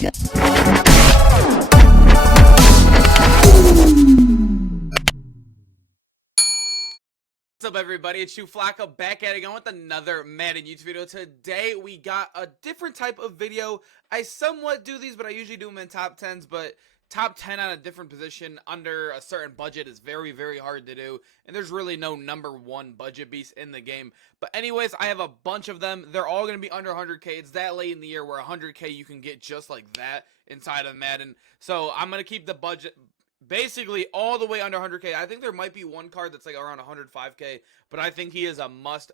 What's up, everybody? It's Flacco back at it again with another Madden YouTube video. Today we got a different type of video. I somewhat do these, but I usually do them in top 10s, but top 10 on a different position under a certain budget is very, very hard to do, and there's really no number one budget beast in the game. But anyways, I have a bunch of them. They're all going to be under 100k. It's that late in the year where 100k you can get just like that inside of Madden. So I'm going to keep the budget basically all the way under 100k. I think there might be one card that's like around 105k, but I think he is a must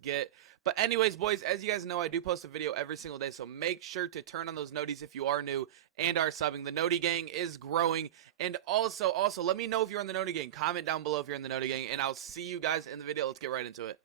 get. But anyways, boys, as you guys know, I do post a video every single day, so make sure to turn on those noties if you are new and are subbing. The Noti gang is growing, and also let me know if you're in the Noti gang. Comment down below if you're in the Noti gang, and I'll see you guys in the video. Let's get right into it.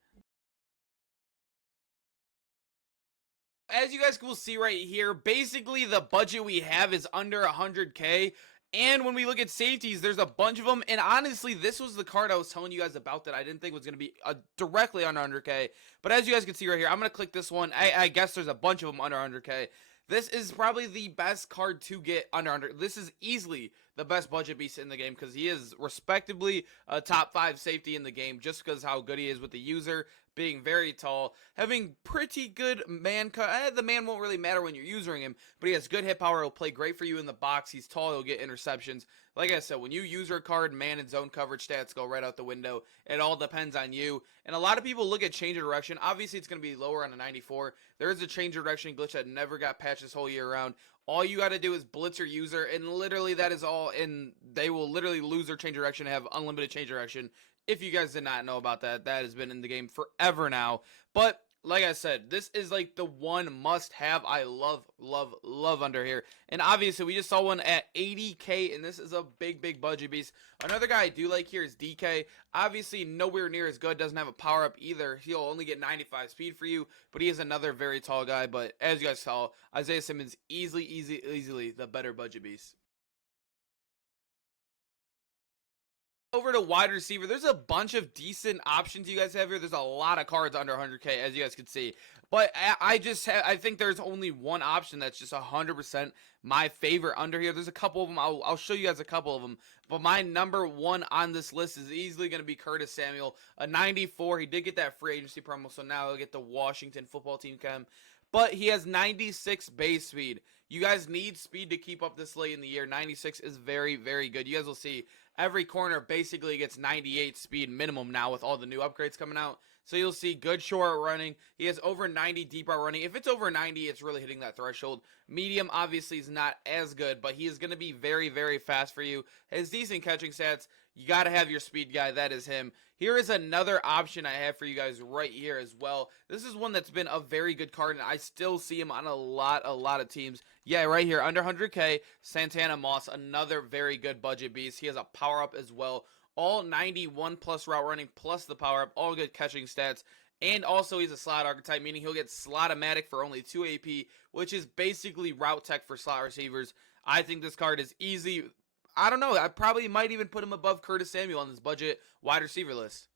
As you guys will see right here, basically the budget we have is under 100k. And when we look at safeties, there's a bunch of them. And honestly, this was the card I was telling you guys about that I didn't think was going to be directly under 100k. But as you guys can see right here, I'm going to click this one. I guess there's a bunch of them under 100k. This is probably the best card to get under 100. This is easily the best budget beast in the game because he is respectably a top 5 safety in the game just because how good he is with the user, being very tall, having pretty good man cut. The man won't really matter when you're using him, but he has good hit power. He'll play great for you in the box. He's tall. He'll get interceptions. Like I said, when you use your card, man and zone coverage stats go right out the window. It all depends on you. And a lot of people look at change of direction. Obviously, it's going to be lower on a 94. There is a change of direction glitch that never got patched this whole year around. All you got to do is blitz your user, and literally that is all. And they will literally lose their change of direction and have unlimited change of direction. If you guys did not know about that, that has been in the game forever now. But like I said, this is like the one must-have. I love under here. And obviously, we just saw one at 80k, and this is a big budget beast. Another guy I do like here is DK. Obviously, nowhere near as good. Doesn't have a power-up either. He'll only get 95 speed for you, but he is another very tall guy. But as you guys saw, Isaiah Simmons easily the better budget beast. Over to wide receiver, there's a bunch of decent options you guys have here. There's a lot of cards under 100k, as you guys can see. But I think there's only one option that's just 100% my favorite under here. There's a couple of them. I'll show you guys a couple of them. But my number one on this list is easily going to be Curtis Samuel, a 94. He did get that free agency promo, so now he'll get the Washington football team chem. But he has 96 base speed. You guys need speed to keep up this late in the year. 96 is very good. You guys will see every corner basically gets 98 speed minimum now with all the new upgrades coming out. So you'll see good short running. He has over 90 deep route running. If it's over 90, it's really hitting that threshold. Medium obviously is not as good, but he is going to be very fast for you. Has decent catching stats. You got to have your speed guy. That is him. Here is another option I have for you guys right here as well. This is one that's been a very good card, and I still see him on a lot of teams. Yeah, right here, under 100k, Santana Moss, another very good budget beast. He has a power-up as well. All 91 plus route running plus the power-up, all good catching stats. And also he's a slot archetype, meaning he'll get slot-o-matic for only 2 AP, which is basically route tech for slot receivers. I think this card is easy. I don't know. I probably might even put him above Curtis Samuel on this budget wide receiver list.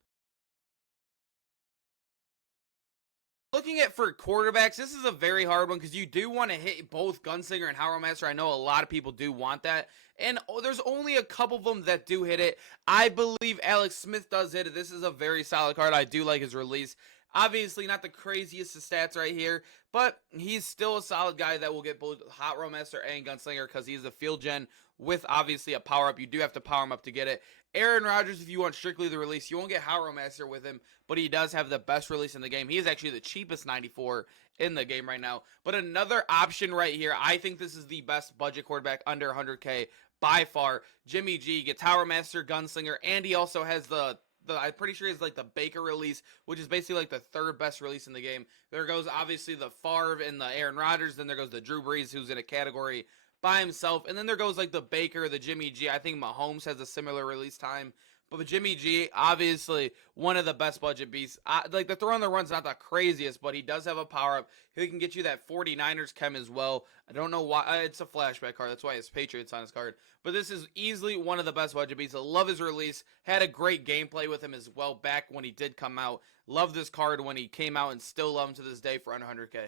Looking at for quarterbacks, this is a very hard one because you do want to hit both Gunslinger and Howard Master. I know a lot of people do want that. And there's only a couple of them that do hit it. I believe Alex Smith does hit it. This is a very solid card. I do like his release. Obviously, not the craziest of stats right here, but he's still a solid guy that will get both Hot Roadmaster and Gunslinger because he's a field gen with obviously a power-up. You do have to power him up to get it. Aaron Rodgers, if you want strictly the release, you won't get Hot Roadmaster with him, but he does have the best release in the game. He is actually the cheapest 94 in the game right now. But another option right here, I think this is the best budget quarterback under 100k by far. Jimmy G gets Hot Roadmaster, Gunslinger, and he also has I'm pretty sure it's like the Baker release, which is basically like the third best release in the game. There goes obviously the Favre and the Aaron Rodgers. Then there goes the Drew Brees, who's in a category by himself. And then there goes like the Baker, the Jimmy G. I think Mahomes has a similar release time. But Jimmy G, obviously one of the best budget beasts. Like the throw on the run's not the craziest, but he does have a power up. He can get you that 49ers chem as well. I don't know why. It's a flashback card. That's why it's Patriots on his card. But this is easily one of the best budget beasts. I love his release. Had a great gameplay with him as well back when he did come out. Love this card when he came out and still love him to this day for under 100k.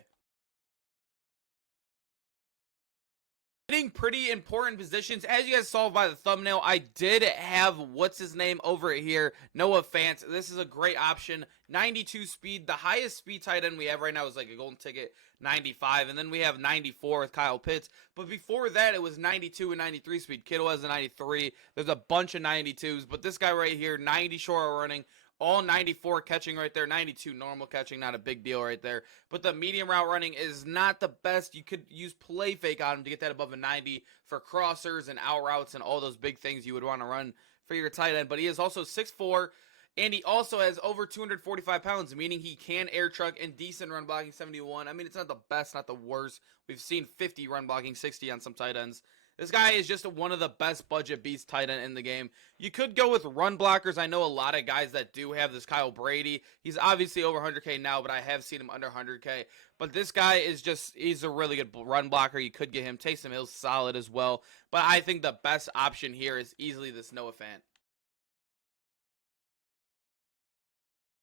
Hitting pretty important positions. As you guys saw by the thumbnail, I did have, what's his name over here, Noah Fant. This is a great option. 92 speed. The highest speed tight end we have right now is like a golden ticket, 95. And then we have 94 with Kyle Pitts. But before that, it was 92 and 93 speed. Kittle has a 93. There's a bunch of 92s. But this guy right here, 90 short running. All 94 catching right there, 92 normal catching, not a big deal right there. But the medium route running is not the best. You could use play fake on him to get that above a 90 for crossers and out routes and all those big things you would want to run for your tight end. But he is also 6'4", and he also has over 245 pounds, meaning he can air truck and decent run blocking, 71. I mean, it's not the best, not the worst. We've seen 50 run blocking, 60 on some tight ends. This guy is just one of the best budget beast tight end in the game. You could go with run blockers. I know a lot of guys that do have this. Kyle Brady, he's obviously over 100K now, but I have seen him under 100K. But this guy is he's a really good run blocker. You could get him. Taysom Hill's solid as well. But I think the best option here is easily this Noah Fant.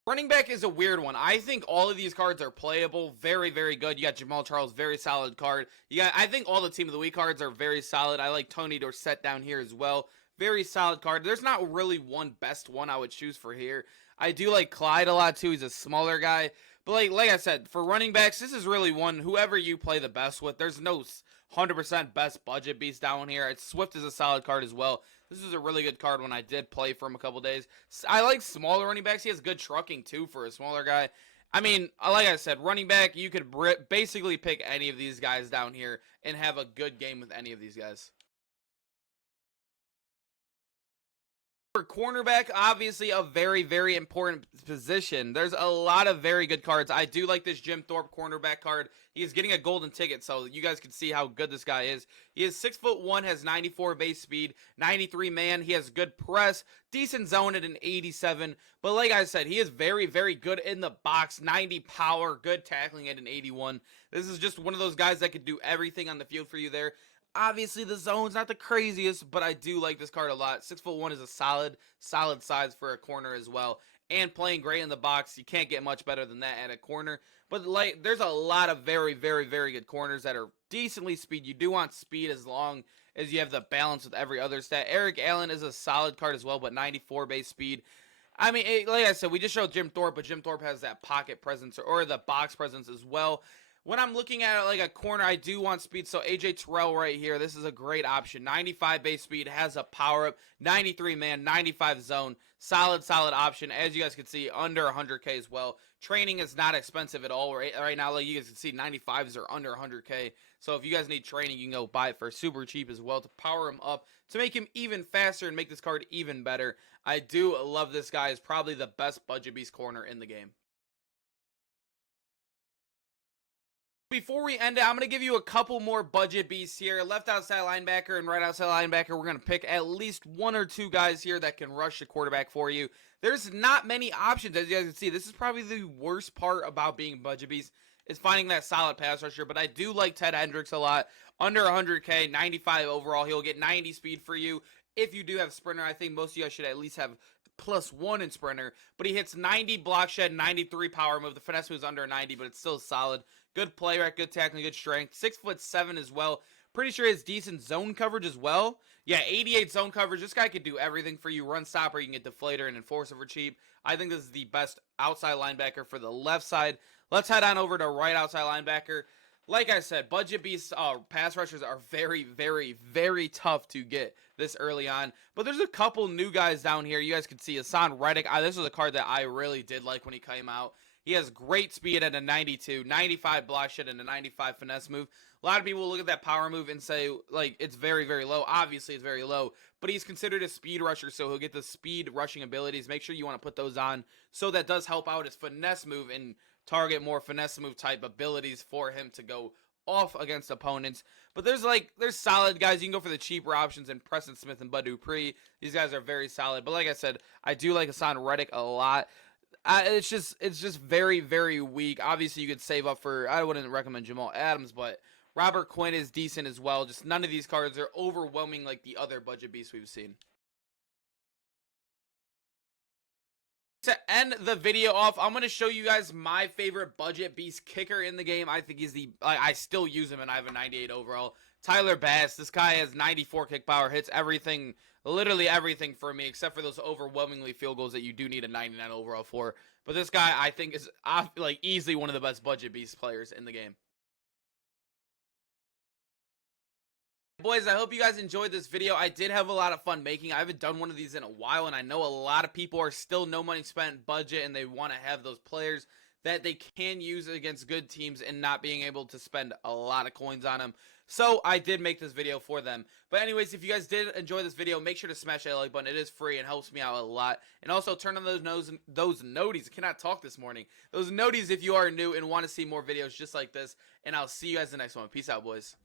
Running back is a weird one. I think all of these cards are playable. Very, very good. You got Jamal Charles, very solid card. I think all the Team of the Week cards are very solid. I like Tony Dorsett down here as well. Very solid card. There's not really one best one I would choose for here. I do like Clyde a lot too. He's a smaller guy. But like I said, for running backs, this is really one, whoever you play the best with. There's no 100% best budget beast down here. Swift is a solid card as well. This is a really good card when I did play for him a couple days. I like smaller running backs. He has good trucking too for a smaller guy. I mean, like I said, running back, you could basically pick any of these guys down here and have a good game with any of these guys. For cornerback, obviously a very, very important position. There's a lot of very good cards. I do like this Jim Thorpe cornerback card. He is getting a golden ticket, so you guys can see how good this guy is. He is 6'1", has 94 base speed, 93 man. He has good press, decent zone at an 87. But like I said, he is very, very good in the box, 90 power, good tackling at an 81. This is just one of those guys that could do everything on the field for you there. Obviously, the zone's not the craziest, but I do like this card a lot. 6'1" is a solid size for a corner as well. And playing great in the box, you can't get much better than that at a corner. But like, there's a lot of very, very, very good corners that are decently speed. You do want speed as long as you have the balance with every other stat. Eric Allen is a solid card as well, but 94 base speed. I mean, like I said, we just showed Jim Thorpe, but Jim Thorpe has that pocket presence or the box presence as well. When I'm looking at it like a corner, I do want speed. So AJ Terrell right here, this is a great option. 95 base speed, has a power up, 93 man, 95 zone. Solid option. As you guys can see, under 100K as well. Training is not expensive at all right now. Like you guys can see, 95s are under 100K. So if you guys need training, you can go buy it for super cheap as well to power him up, to make him even faster and make this card even better. I do love this guy. Is probably the best budget beast corner in the game. Before we end it, I'm going to give you a couple more budget beasts here. Left outside linebacker and right outside linebacker. We're going to pick at least one or two guys here that can rush the quarterback for you. There's not many options, as you guys can see. This is probably the worst part about being budget beast, is finding that solid pass rusher. But I do like Ted Hendricks a lot. Under 100K, 95 overall. He'll get 90 speed for you. If you do have sprinter, I think most of you guys should at least have +1 in sprinter. But he hits 90 block shed, 93 power move. The finesse move is under 90, but it's still solid. Good play rate, good tackling, good strength. 6'7" as well. Pretty sure he has decent zone coverage as well. Yeah, 88 zone coverage. This guy could do everything for you. Run stopper, you can get deflator and enforcer for cheap. I think this is the best outside linebacker for the left side. Let's head on over to right outside linebacker. Like I said, budget beast pass rushers are very, very, very tough to get this early on. But there's a couple new guys down here. You guys can see Hassan Reddick. This was a card that I really did like when he came out. He has great speed at a 92, 95 block shed, and a 95 finesse move. A lot of people look at that power move and say, like, it's very, very low. Obviously, it's very low. But he's considered a speed rusher, so he'll get the speed rushing abilities. Make sure you want to put those on. So that does help out his finesse move and target more finesse move type abilities for him to go off against opponents. But there's solid guys. You can go for the cheaper options in Preston Smith and Bud Dupree. These guys are very solid. But like I said, I do like Hassan Reddick a lot. It's just very, very weak. Obviously, you could save up for, I wouldn't recommend Jamal Adams, but Robert Quinn is decent as well. Just none of these cards are overwhelming like the other budget beasts we've seen. To end the video off, I'm going to show you guys my favorite budget beast kicker in the game. I think he's I still use him and I have a 98 overall. Tyler Bass. This guy has 94 kick power, hits everything, literally everything for me, except for those overwhelmingly field goals that you do need a 99 overall for. But this guy, I think, is like easily one of the best budget beast players in the game. Boys, I hope you guys enjoyed this video. I did have a lot of fun making. I haven't done one of these in a while, and I know a lot of people are still no money spent budget, and they want to have those players that they can use against good teams and not being able to spend a lot of coins on them. So I did make this video for them. But anyways, if you guys did enjoy this video, make sure to smash that like button. It is free and helps me out a lot. And also turn on those noties. I cannot talk this morning. Those noties if you are new and want to see more videos just like this. And I'll see you guys in the next one. Peace out, boys.